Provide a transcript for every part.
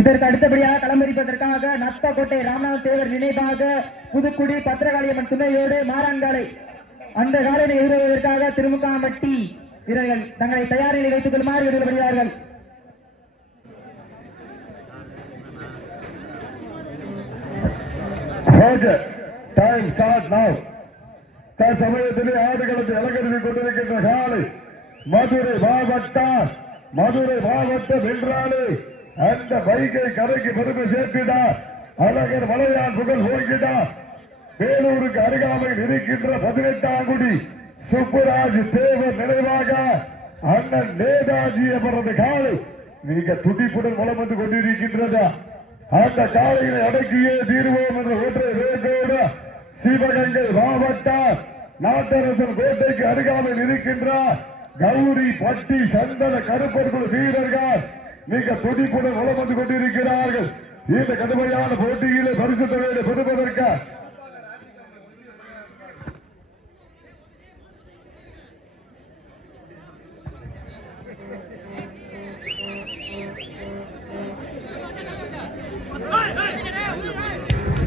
இதற்கு அடுத்தபடியாக களமறிப்பதற்காக நத்தக்கோட்டை ராமநாத தேவர் நினைவாக புதுக்குடி பத்திரகாளியம்மன் துணையோடு மாறான்காலை அந்த காலையை எதிர்வதற்காக திருமுகாம்பட்டி வீரர்கள் தங்களை தயாரில் வைத்துக் கொள்ளுமாறு விடுவிக்கப்படுகிறார்கள். தற்சமயத்திலே ஆடுகளத்தை அலங்கரித்துக் கொண்டிருக்கின்ற காலை மதுரை மாவட்டம் என்றாலே அந்த பைக்கை கரைக்கு பெருமை சேர்த்தினார். அழகர் மலையான் புகழ் ஓங்கினார். வேலூருக்கு அருகாமையில் இருக்கின்ற 18ஆம் குடி சுப்புராஜ் தேவர் நினைவாக அண்ணன் நேதாஜி அவரது காலை மிக துடிப்புடன் வலம் வந்து கொண்டிருக்கின்றது. அந்த காலையை அடக்கியே தீர்வோம் என்ற ஒற்றை வேட்டோடு சிவகங்கை மாவட்டம் நாட்டரசன் கோட்டைக்கு அருகாமையில் இருக்கின்ற கௌரி பட்டி சந்தன கருப்பர்கள் வீரர்கள் மிக துடிப்புடன் வலம் வந்து கொண்டிருக்கிறார்கள். இந்த கடுமையான போட்டியிலே பரிசு தொகையை பெறுவதற்கு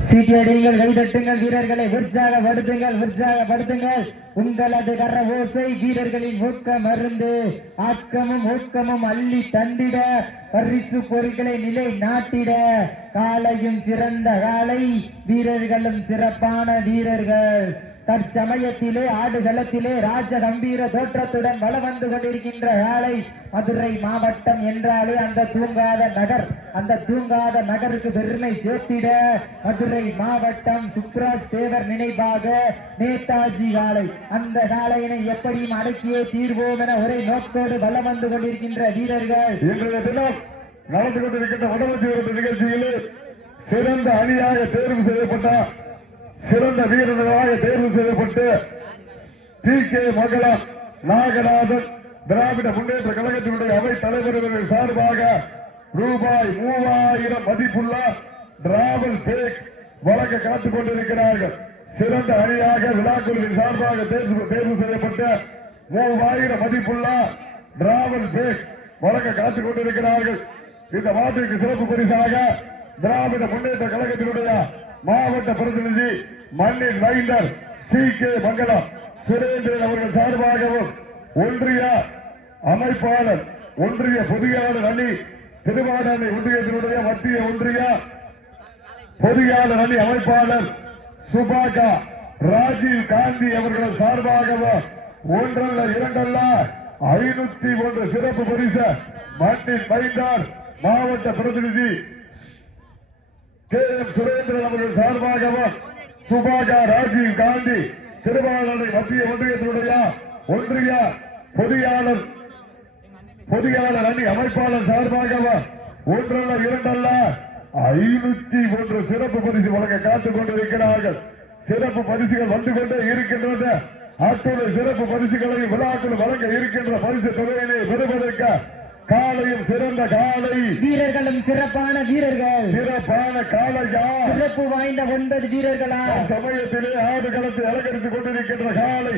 சீட்டியடிங்கள், கைதட்டுங்கள், வீரர்களை உற்சாகப்படுத்துங்கள். உங்களது கர ஓசை வீரர்களின் ஊக்க மருந்து ஆக்கமும் ஊக்கமும் அள்ளி தந்திட பரிசு பொருட்களை நிலை நாட்டிட காலையும் சிறந்த காலை வீரர்களும் சிறப்பான வீரர்கள் தற்சமயத்திலே ஆடுகளத்திலே ராஜ கம்பீர தோற்றத்துடன் வலம் வந்து கொண்டிருக்கின்ற காலை மதுரை மாவட்டம் என்றாலே அந்த தூங்காத நகருக்கு பெருமை சேர்த்திட மதுரை மாவட்டம் சுப்ராஜ் தேவர் நினைவாக நேதாஜி காலை அந்த காலையினை எப்படியும் அடக்கியே தீர்வோம் என ஒரே நோக்கோடு வலம் வந்து கொண்டிருக்கின்ற வீரர்கள் இன்றைய தினம் நடந்து கொண்டிருக்கின்ற வடமஞ்சி நிகழ்ச்சியிலே சிறந்த அணியாக தேர்வு செய்யப்பட்டார். சிறந்த வீரர்களாக தேர்வு செய்யப்பட்டு டி.கே. மங்களம் நாகநாதன் திராவிட முன்னேற்ற கழகத்தினுடைய அவை தலைவர்கள் சார்பாக ரூபாய் 3000 மதிப்புள்ள டிராவல் பேக் வழங்க காத்துக் கொண்டிருக்கிறார்கள். சிறந்த அணியாக விழாக்குழுவின் சார்பாக தேர்வு செய்யப்பட்ட 3000 மதிப்புள்ள டிராவல் பேக் வழங்க காத்துக் கொண்டிருக்கிறார்கள். இந்த மாட்டிற்கு சிறப்பு பரிசாக திராவிட முன்னேற்ற கழகத்தினுடைய மாவட்ட பிரதிநிதி மண்ணின் மைந்தர் சி.கே. மங்களம் சுரேந்திரன் அவர்கள் சார்பாகவும் ஒன்றிய அமைப்பாளர் ஒன்றிய பொதுயாளர் அணி திருவாடானை ஒன்றியத்தினுடைய மத்திய ஒன்றிய பொதுயாளர் அணி அமைப்பாளர் சுபாகா ராஜீவ் காந்தி அவர்கள் சார்பாகவும் ஒன்றல்ல இரண்டல்ல 501 சிறப்பு பரிசு மண்ணின் மைந்தர் மாவட்ட பிரதிநிதி கே.எம். சுரேந்திரன் அவர்கள் சார்பாகவும் சுபாகா ராஜீவ் காந்தி திருவாரூரை மத்திய ஒன்றியத்தினுடைய ஒன்றிய பொதுயாளர் அணி அமைப்பாளர் சார்பாகவும் ஒன்றல்ல இரண்டல்ல 501 சிறப்பு பரிசு வழங்க காத்துக் கொண்டிருக்கிறார்கள். சிறப்பு பரிசுகள் வந்து கொண்டே இருக்கின்றது. அத்துறை சிறப்பு பரிசுகளை விழாக்கள் வழங்க இருக்கின்ற பரிசு தொகையினை பெறுவதற்கு காலையும் சிறந்த காலை வீரர்களும் சிறப்பான வீரர்கள் சிறப்பான காலையா சிறப்பு வாய்ந்த 9 வீரர்களா சமயத்திலே ஆடுகளத்தை அலங்கரித்துக் கொண்டிருக்கின்ற காலை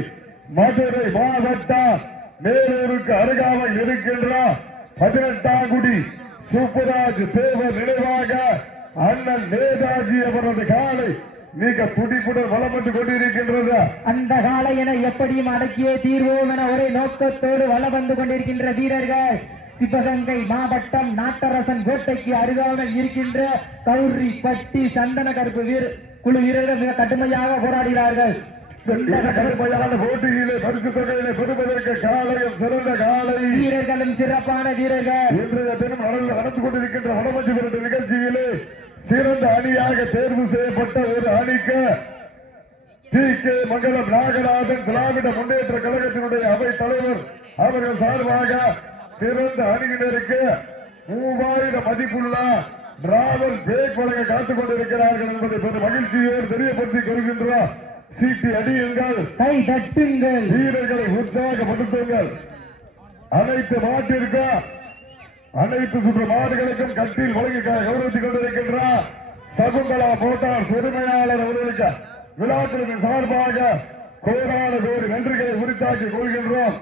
மதுரை மாவட்டம் மேலூருக்கு அருகாமல் இருக்கின்ற 18ஆம் குடி சுப்புராஜ் தேவர் நினைவாக அண்ணன் நேதாஜி அவரது காலை மிக துடிப்புடன் வலம் வந்து கொண்டிருக்கின்றது. அந்த காலையினை எப்படியும் அடக்கியே தீர்வோம் என ஒரே நோக்கத்தோடு வலம் வந்து கொண்டிருக்கின்ற வீரர்கள் சிவகங்கை மாவட்டம் நாட்டரசன் கோட்டைக்கு அருகாமல் இருக்கின்ற கௌரி பட்டி சந்தன கருப்பு குழு வீரர்கள் மிக கடுமையாக போராடுகிறார்கள். கடுமையான போட்டியிலே பரிசு தொகையினை பெறுவதற்கு காலையும் சிறந்த காலை வீரர்களும் சிறப்பான வீரர்கள் இன்றைய தினம் நடந்து கொண்டிருக்கின்ற வடமஞ்சி விரட்டு நிகழ்ச்சியிலே சிறந்த அணியாக தேர்வு செய்யப்பட்ட ஒரு அணிக்கு டி.கே. மங்களம் நாகநாதன் திராவிட முன்னேற்ற கழகத்தினுடைய அவை தலைவர் அவர்கள் சார்பாக சிறந்த அணியினருக்கு 3000 மதிப்புள்ள டிராவல் பேக் வழங்க காத்துக் கொண்டிருக்கிறார்கள் என்பதை பெரும் மகிழ்ச்சியோடு தெரியப்படுத்திக் கொள்கின்றோம். சீட்டி அடியுங்கள், கை தட்டுங்கள், வீரர்களை உற்சாகப்படுத்துங்கள். அனைத்து மாட்டிற்கு அனைத்து சுற்று மாடுகளுக்கும் கட்டில் வழங்கி கௌரவித்துக் கொண்டிருக்கின்றார் சகுந்தலா மோட்டார் உரிமையாளர் அவர்களுக்கு விழாக்களின் சார்பாக கோடான கோடி நன்றிகளை உரித்தாக்கிக் கொள்கின்றோம்.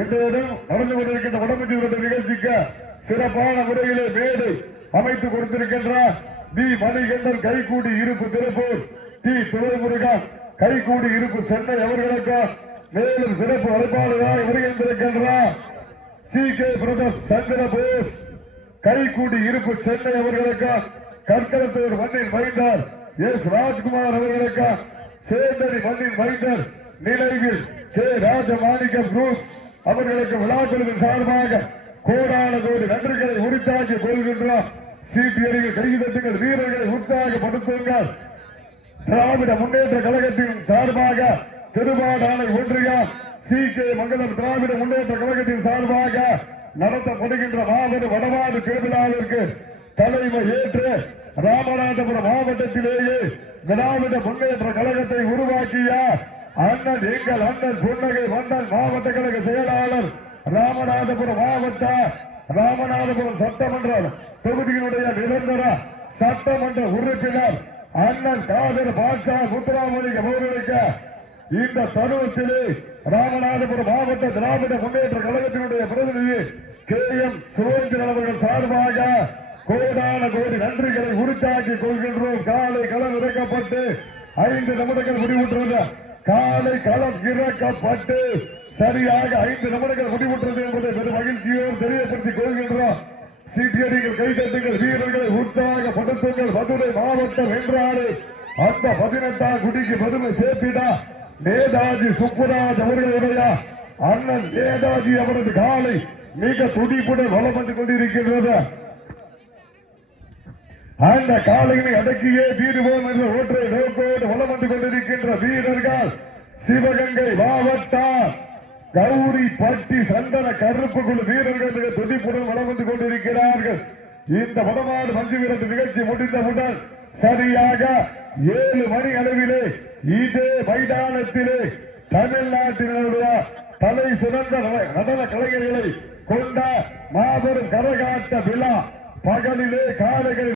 இன்றைய தினம் நடந்து கொண்டிருக்கின்ற வடமஞ்சி நிகழ்ச்சிக்கு சிறப்பான முறையிலே மேடை அமைத்துக் கொடுத்திருக்கின்றார் டி மணிகண்டன் கைகூடி இருப்பு திருப்பூர், டி துரைமுருகன் கைகூடி இருப்பு சென்னை அவர்களுக்கு மேலும் சிறப்பு அழைப்பாளராக வருகின்றிருக்கின்றார் C K brothers Chandra Bose கைகூடி இருப்பு சென்னை அவர்களுக்கு கற்களத்தூர் மண்ணின் மைந்தர் எஸ் ராஜ்குமார் அவர்களுக்கு சேந்தடி மண்ணின் மைந்தர் நினைவில் கே ராஜமாணிக்கம் குரூப் அவர்களுக்கு விழாக்குழுவின் சார்பாக கோடான கோடி நன்றிகளை உரித்தாக்கி கொள்கின்றோம். சிபிஐ கைதட்டுங்கள், வீரர்களை உற்சாகப்படுத்துங்கள். திராவிட முன்னேற்ற கழகத்தின் சார்பாக திருவாடானை ஒன்றியம் சி கே மங்கலம் திராவிட முன்னேற்ற கழகத்தின் சார்பாக நடத்தப்படுகின்ற மாபெரும் வடமாடு திருவிழாவிற்கு தலைமை ஏற்று ராமநாதபுரம் மாவட்டத்திலேயே திராவிட முன்னேற்ற கழகத்தை உருவாக்கிய அண்ணன் எங்கள் அண்ணன் புன்னகை மன்னன் மாவட்ட கழக செயலாளர் ராமநாதபுரம் சட்டமன்ற தொகுதியினுடைய நிரந்தர சட்டமன்ற உறுப்பினர் அண்ணன் காதர் பாட்சா முத்துராமலிங்கம் அவர்களுக்கு இந்த தருணத்திலே ராமநாதபுரம் மாவட்ட திராவிட முன்னேற்ற கழகத்தினுடைய பிரதிநிதி கே எம் சுரேந்திரன் அவர்கள் சார்பாக கோடான கோடி நன்றிகளை உரித்தாக்கிக் கொள்கின்றோம். காலை களம் இறக்கப்பட்டு 5 நிமிடங்கள் முடிவுற்றது. காலை களம் இறக்கப்பட்டு சரியாக 5 நிமிடங்கள் முடிவுற்றது என்பதை பெரும் மகிழ்ச்சியோடு தெரியப்படுத்திக் கொள்கின்றோம். சீட்டியடிகள், கைதட்டுங்கள், வீரர்களை உற்சாகப்படுத்துங்கள். மதுரை மாவட்டம் என்றாலே அந்த 18ஆம் குடிக்கு பெருமை சேர்த்திடா நேதாஜி சுப்புராஜ் அவர்களுடைய அண்ணன் நேதாஜி அவரது காலை மிக துடிப்புடன் வளம் வந்து கொண்டிருக்கின்றது. அந்த காலையை அடக்கியே தீருவோம் என்ற ஒற்றை நோக்கோடு வளம் வந்து கொண்டிருக்கின்ற வீரர்கள் சிவகங்கை மாவட்டம் கௌரிப்பட்டி சந்தன கருப்பு குழு வீரர்கள் மிக துடிப்புடன் வளம் வந்து கொண்டிருக்கிறார்கள். இந்த வடமாடு மஞ்சு விரட்டு நிகழ்ச்சி முடிந்தவுடன் சரியாக 7 மணி அளவிலே இதே மைதானத்திலே தமிழ்நாட்டினுடைய தலை சிறந்த நடன கலைஞர்களை கொண்ட மாபெரும் கரகாட்ட விழா பகலிலே காலைகளில்